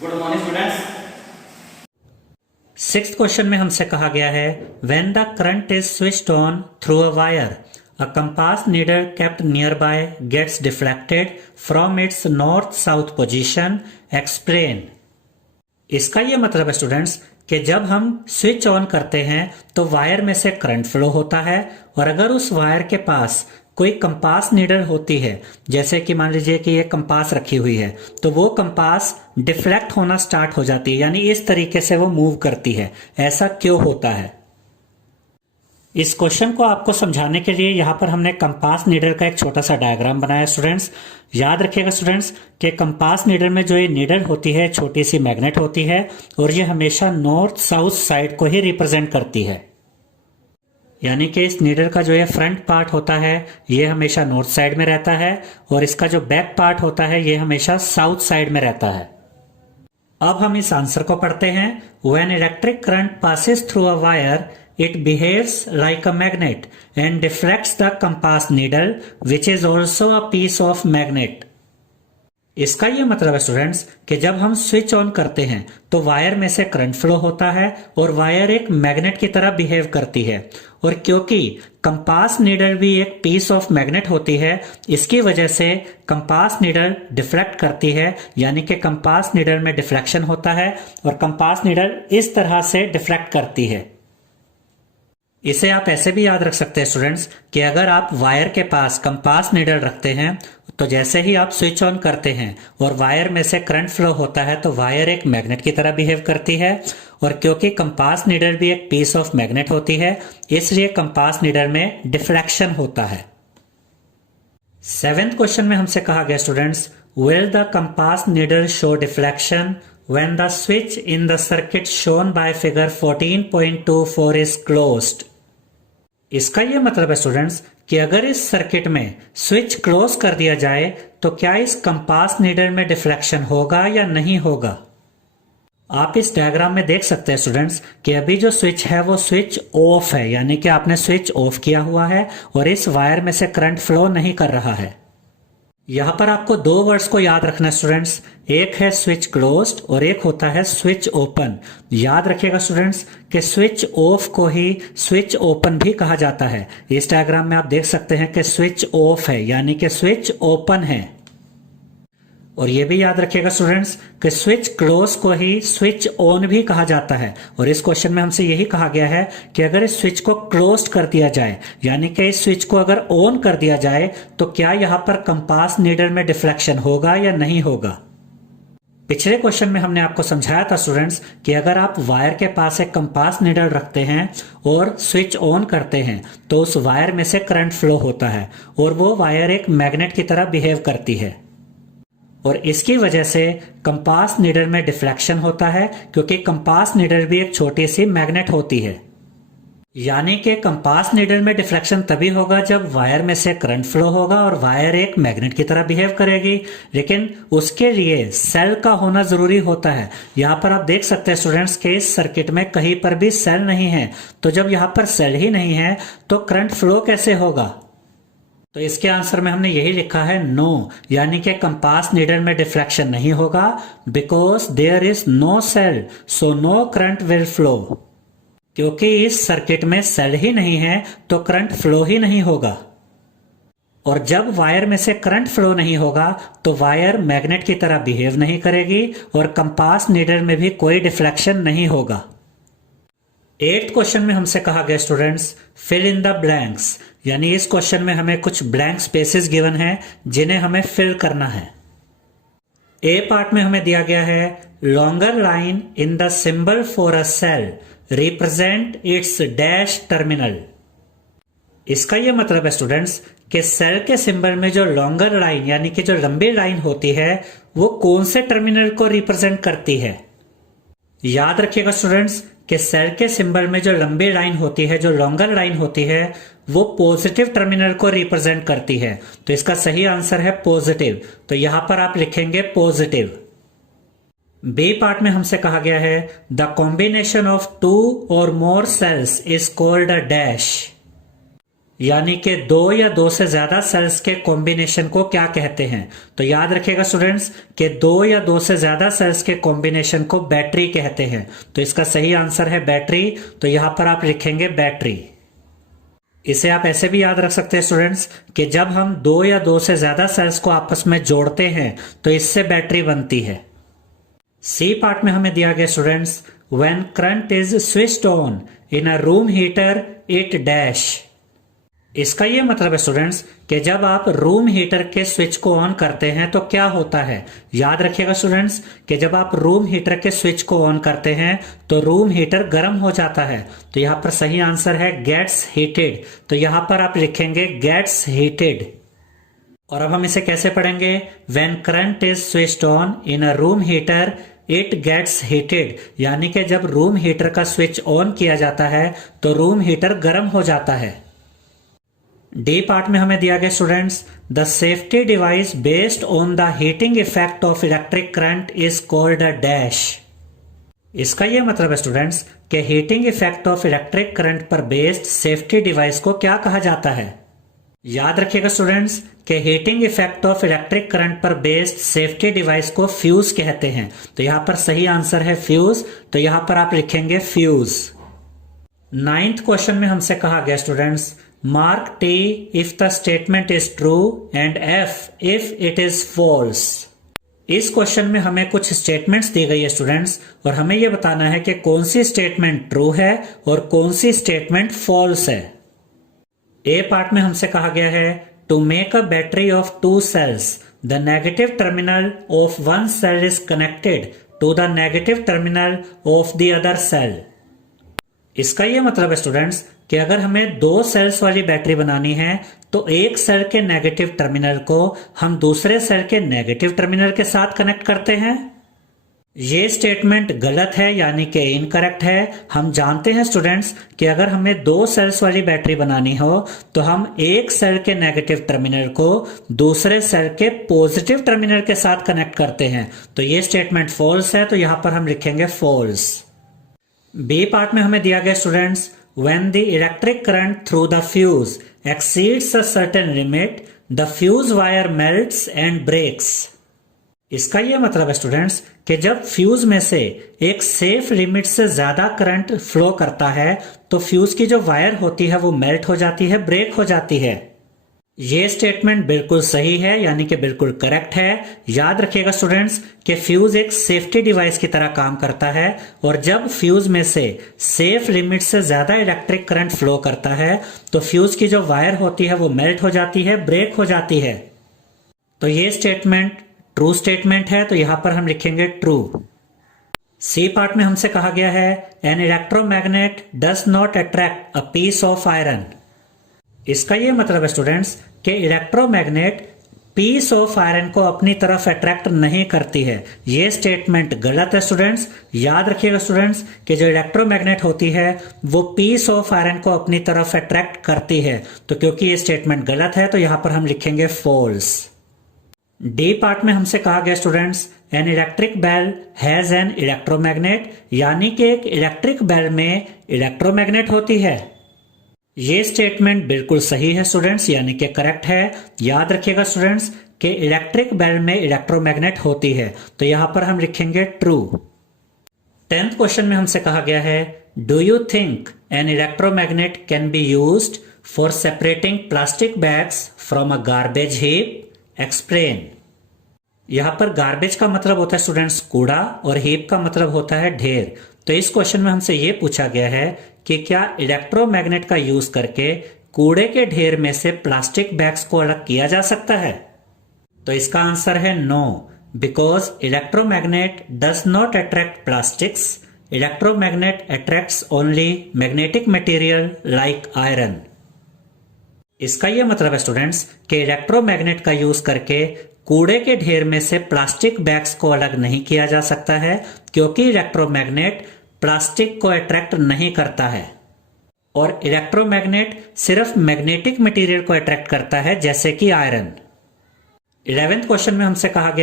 Good morning students. Sixth question में हमसे कहा गया है when the current is switched on through a wire a compass needle kept nearby gets deflected from its north south position explain. इसका यह मतलब है students कि जब हम स्विच ऑन करते हैं तो वायर में से करंट फ्लो होता है और अगर उस वायर के पास कोई कंपास नीडल होती है, जैसे कि मान लीजिए कि ये कंपास रखी हुई है, तो वो कंपास डिफ्लेक्ट होना स्टार्ट हो जाती है, यानी इस तरीके से वो मूव करती है। ऐसा क्यों होता है? इस क्वेश्चन को आपको समझाने के लिए यहां पर हमने कंपास नीडल का एक छोटा सा डायग्राम बनाया स्टूडेंट्स। याद रखिएगा स्टूडेंट्स कि कंपास नीडल में जो ये नीडल होती है छोटी सी मैग्नेट होती है और ये हमेशा नॉर्थ साउथ साइड को ही रिप्रेजेंट करती है। यानी कि इस नीडल का जो ये फ्रंट पार्ट होता है ये हमेशा नॉर्थ साइड में रहता है और इसका जो बैक पार्ट होता है ये हमेशा साउथ साइड में रहता है। अब हम इस आंसर को पढ़ते हैं। When electric current passes through a wire it behaves like a magnet and deflects the compass needle which is also a piece of magnet। इसका यह मतलब है स्टूडेंट्स कि जब हम स्विच ऑन करते हैं तो वायर में से करंट फ्लो होता है और वायर एक मैग्नेट की तरह बिहेव करती है, और क्योंकि कंपास नीडल भी एक पीस ऑफ मैग्नेट होती है इसकी वजह से कंपास नीडल डिफ्लेक्ट करती है, यानी कि कंपास नीडल में डिफ्लेक्शन होता है और कंपास नीडल इस तरह से डिफ्लेक्ट करती है। इसे आप ऐसे भी याद रख सकते हैं स्टूडेंट्स कि अगर आप वायर के पास कंपास नीडल रखते हैं तो जैसे ही आप स्विच ऑन करते हैं और वायर में से करंट फ्लो होता है तो वायर एक मैग्नेट की तरह बिहेव करती है, और क्योंकि कंपास नीडल भी एक पीस ऑफ मैग्नेट होती है इसलिए कंपास नीडल में डिफ्लेक्शन होता है। सेवेंथ क्वेश्चन में हमसे कहा गया students will the compass needle show deflection when the switch in the circuit shown by figure 14.24 is closed। इसका यह मतलब है स्टूडेंट्स कि अगर इस सर्किट में स्विच क्लोज कर दिया जाए तो क्या इस कंपास नीडल में डिफ्लेक्शन होगा या नहीं होगा। आप इस डायग्राम में देख सकते हैं स्टूडेंट्स कि अभी जो स्विच है वो स्विच ऑफ है, यानी कि आपने स्विच ऑफ किया हुआ है और इस वायर में से करंट फ्लो नहीं कर रहा है। यहां पर आपको दो वर्ड्स को याद रखना स्टूडेंट्स, एक है स्विच क्लोज्ड और एक होता है स्विच ओपन। याद रखिएगा स्टूडेंट्स कि स्विच ऑफ को ही स्विच ओपन भी कहा जाता है। इस डायग्राम में आप देख सकते हैं कि स्विच ऑफ है यानी कि स्विच ओपन है, और यह भी याद रखिएगा स्टूडेंट्स कि स्विच क्लोज को ही स्विच ऑन भी कहा जाता है। और इस क्वेश्चन में हमसे यही कहा गया है कि अगर इस स्विच को क्लोज कर दिया जाए, यानी कि इस स्विच को अगर ऑन कर दिया जाए तो क्या यहां पर कंपास नीडल में डिफ्लेक्शन होगा या नहीं होगा। पिछले क्वेश्चन में हमने आपको समझाया था स्टूडेंट्स कि अगर आप वायर के पास एक कंपास नीडल रखते हैं और स्विच ऑन करते हैं तो उस वायर में से करंट फ्लो होता है और वो वायर एक मैग्नेट की तरह बिहेव करती है, और इसकी वजह से कंपास नीडल में डिफ्लेक्शन होता है क्योंकि कंपास नीडल भी एक छोटी सी मैग्नेट होती है। यानी कि कंपास नीडल में डिफ्लेक्शन तभी होगा जब वायर में से करंट फ्लो होगा और वायर एक मैग्नेट की तरह बिहेव करेगी, लेकिन उसके लिए सेल का होना जरूरी होता है। यहां पर आप देख सकते हैं स्टूडेंट्स के इस सर्किट में कहीं पर भी सेल नहीं है, तो जब यहां पर सेल ही नहीं है तो करंट फ्लो कैसे होगा। तो इसके आंसर में हमने यही लिखा है नो, यानी कि कंपास नीडल में डिफ्लेक्शन नहीं होगा because there is no cell so no current will flow. क्योंकि इस सर्किट में सेल ही नहीं है तो करंट फ्लो ही नहीं होगा, और जब वायर में से करंट फ्लो नहीं होगा तो वायर मैग्नेट की तरह बिहेव नहीं करेगी और कंपास नीडल में भी कोई डिफ्लेक्शन नहीं होगा। एट्थ क्वेश्चन में हमसे कहा गया students fill in the blanks, यानी इस क्वेश्चन में हमें कुछ ब्लैंक स्पेसेस गिवन हैं जिन्हें हमें फिल करना है। ए पार्ट में हमें दिया गया है longer line in the symbol for a cell represent its dash terminal. इसका यह मतलब है स्टूडेंट्स कि सेल के सिंबल में जो लॉन्गर लाइन यानी कि जो लंबी लाइन होती है वो कौन से टर्मिनल को रिप्रेजेंट करती है। याद रखिएगा स्टूडेंट्स कि सेल के सिंबल में जो लंबी लाइन होती है, जो लॉन्गर लाइन होती है, वो पॉजिटिव टर्मिनल को रिप्रेजेंट करती है। तो इसका सही आंसर है पॉजिटिव, तो यहां पर आप लिखेंगे पॉजिटिव। बी पार्ट में हमसे कहा गया है द कॉम्बिनेशन ऑफ टू और more cells is called a dash. यानी कि दो या दो से ज्यादा सेल्स के कॉम्बिनेशन को क्या कहते हैं? तो याद रखिएगा स्टूडेंट्स कि दो या दो से ज्यादा सेल्स के कॉम्बिनेशन को बैटरी कहते हैं। तो इसका सही आंसर है बैटरी। तो यहां पर आप लिखेंगे बैटरी। इसे आप ऐसे भी याद रख सकते हैं स्टूडेंट्स कि जब हम दो या दो से ज्यादा सेल्स को आपस में जोड़ते हैं तो इससे बैटरी बनती है। सी पार्ट में हमें दिया गया students, when current is switched on in a room heater it dash. इसका यह मतलब है स्टूडेंट्स कि जब आप रूम हीटर के स्विच को ऑन करते हैं तो क्या होता है? याद रखिएगा स्टूडेंट्स कि जब आप रूम हीटर के स्विच को ऑन करते हैं तो रूम हीटर गर्म हो जाता है। तो यहां पर सही आंसर है गेट्स हीटेड। तो यहां पर आप लिखेंगे गेट्स हीटेड। और अब हम इसे कैसे पढ़ेंगे? When current is switched on in a room heater it gets heated, यानी कि जब रूम हीटर का स्विच ऑन किया जाता है तो रूम हीटर गर्म हो जाता है। डी पार्ट में हमें दिया गया students, the safety device based on the heating effect of electric current is called a dash. इसका यह मतलब है स्टूडेंट्स कि heating effect of electric current पर बेस्ड सेफ्टी डिवाइस को क्या कहा जाता है? याद रखिएगा स्टूडेंट्स कि heating effect of electric current पर बेस्ड सेफ्टी डिवाइस को फ्यूज कहते हैं। तो यहां पर सही आंसर है फ्यूज। तो यहां पर आप लिखेंगे फ्यूज। 9th क्वेश्चन में हमसे कहा गया students, mark T if the statement is true and F if it is false. इस क्वेश्चन में हमें कुछ स्टेटमेंट्स दी गई है स्टूडेंट्स, और हमें यह बताना है कि कौन सी स्टेटमेंट ट्रू है और कौन सी स्टेटमेंट फॉल्स है। ए पार्ट में हमसे कहा गया है, to make a battery of two cells the negative terminal of one cell is connected to the negative terminal of the other cell. इसका यह मतलब है स्टूडेंट्स कि अगर हमें दो सेल्स वाली बैटरी बनानी है तो एक सेल के नेगेटिव टर्मिनल को हम दूसरे सेल के नेगेटिव टर्मिनल के साथ कनेक्ट करते हैं। ये स्टेटमेंट गलत है, यानी कि इनकरेक्ट है। हम जानते हैं स्टूडेंट्स कि अगर हमें दो सेल्स वाली बैटरी बनानी हो तो हम एक सेल के नेगेटिव टर्मिनल को दूसरे सेल के पॉजिटिव टर्मिनल के साथ कनेक्ट करते हैं। तो ये स्टेटमेंट फॉल्स है। तो यहां पर हम लिखेंगे फॉल्स। बी पार्ट में हमें दिया गया students, when the electric current through the fuse exceeds a certain limit, the fuse wire melts and breaks. इसका यह मतलब है स्टूडेंट्स कि जब फ्यूज में से एक सेफ लिमिट से ज्यादा करंट फ्लो करता है तो फ्यूज की जो वायर होती है वो मेल्ट हो जाती है, ब्रेक हो जाती है। ये स्टेटमेंट बिल्कुल सही है, यानी कि बिल्कुल करेक्ट है। याद रखिएगा स्टूडेंट्स कि फ्यूज एक सेफ्टी डिवाइस की तरह काम करता है, और जब फ्यूज में से सेफ लिमिट से ज्यादा इलेक्ट्रिक करंट फ्लो करता है तो फ्यूज की जो वायर होती है वो मेल्ट हो जाती है, ब्रेक हो जाती है। तो ये स्टेटमेंट ट्रू स्टेटमेंट है। तो यहां पर हम लिखेंगे ट्रू। सी पार्ट में हमसे कहा गया है, an electromagnet does not attract a piece of iron. इसका यह मतलब है स्टूडेंट्स कि इलेक्ट्रोमैग्नेट पीस ऑफ आयरन को अपनी तरफ अट्रैक्ट नहीं करती है। यह स्टेटमेंट गलत है स्टूडेंट्स। याद रखिएगा स्टूडेंट्स कि जो इलेक्ट्रोमैग्नेट होती है वो पीस ऑफ आयरन को अपनी तरफ अट्रैक्ट करती है। तो क्योंकि ये स्टेटमेंट गलत है तो यहां पर हम लिखेंगे फॉल्स। डी पार्ट में हमसे कहा गया students, an electric bell has an electromagnet, यानी कि एक इलेक्ट्रिक बेल में इलेक्ट्रोमैग्नेट होती है। ये स्टेटमेंट बिल्कुल सही है स्टूडेंट्स, यानी कि करेक्ट है। याद रखिएगा स्टूडेंट्स कि इलेक्ट्रिक बेल में इलेक्ट्रोमैग्नेट होती है। तो यहां पर हम लिखेंगे ट्रू। 10th क्वेश्चन में हमसे कहा गया है, do you think an electromagnet can be used for separating plastic bags from a garbage heap? Explain. यहां पर गार्बेज का मतलब होता है स्टूडेंट्स कूड़ा, और हीप का मतलब होता है ढेर। तो इस क्वेश्चन में हमसे यह पूछा गया है कि क्या इलेक्ट्रोमैग्नेट का यूज करके कूड़े के ढेर में से प्लास्टिक बैग्स को अलग किया जा सकता है? तो इसका आंसर है no, because electromagnet does not attract plastics. Electromagnet attracts only magnetic material like iron. इसका यह मतलब है स्टूडेंट्स कि इलेक्ट्रोमैग्नेट का यूज करके कूड़े के ढेर में से प्लास्टिक बैग्स को अलग नहीं किया जा सकता है, क्योंकि इलेक्ट्रोमैग्नेट प्लास्टिक को अट्रैक्ट नहीं करता है, और इलेक्ट्रोमैग्नेट सिर्फ मैग्नेटिक मटेरियल को अट्रैक्ट करता है, जैसे कि आयरन। 11th क्वेश्चन में हमसे कहा गया